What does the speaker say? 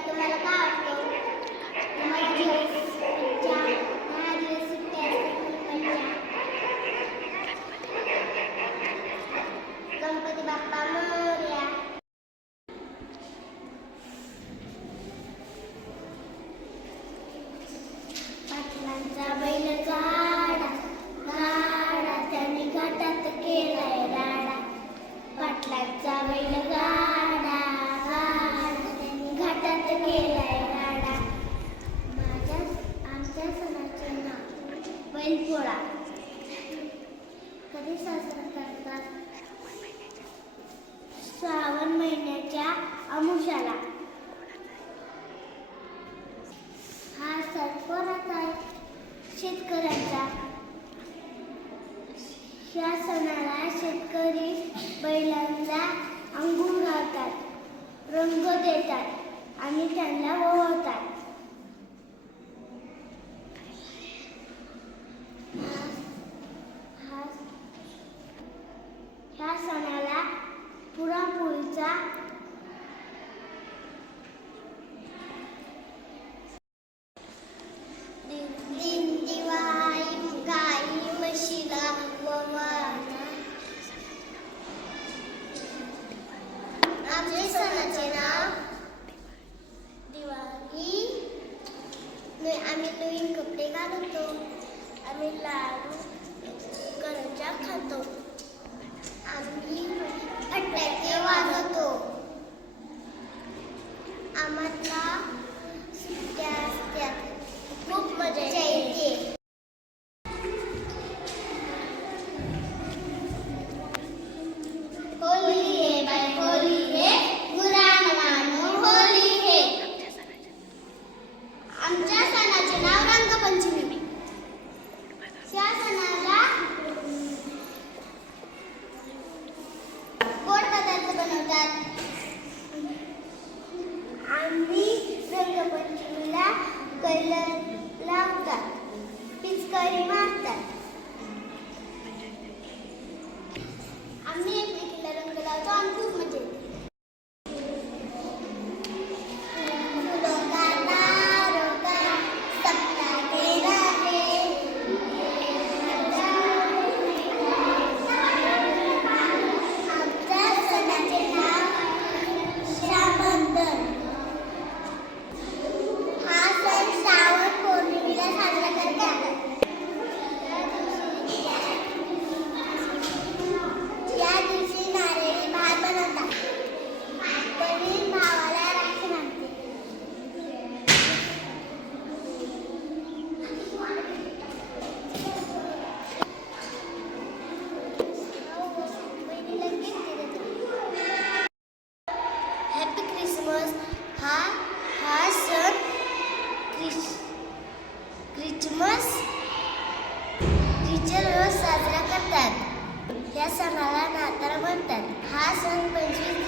सण तुम्हाला का वाटतो? 9 दिवस सुट्ट्या, 10 दिवस सुट्ट्या असतात. गणपती बाप्पा मोरया. पाटलांचा बैल गाडा गाडा त्याने घाटात केलाय राडा. पाटलांचा बैल गाडा गाडा त्याने घाटात केलाय राडा. आमच्या सणाचे नाव बैलपोळा. कधी साजरा करतात? श्रावण महिन्याच्या अमावास्येला. हा सण कोणाचा आहे? शेतकऱ्यांचा. या सणाला शेतकरी बैलांना अंघोळ घालतात, रंग देतात आणि त्यांना ओवाळतात. ह्या सणाला पुरणपोळीचा दिवाळी गाई म्हशीला ओवाळणं. आमच्या सणाचे नाव दिवाळी. आम्ही नवीन कपडे घालतो, आम्ही लाडू करंज्या खातो, आम्ही फटाके वाजवतो. आम्हाला सुट्ट्या असतात, खूप मजा येते. होली है बाय होली है, बुरा न मानो होली है. आमच्या सणाचे नाव रंगपंचमी. या सणाला गोड पदार्थ बनवतात. आम्ही रंगपंचमीला कलर लावतात, पिचकारी मारतात. आम्ही एकमेकीला रंग लावतो आणि खूप मजा येते. Happy Christmas. हा सण ख्रिसमस रोज साजरा करतात. या सणाला नाताळ म्हणतात. हा सण 25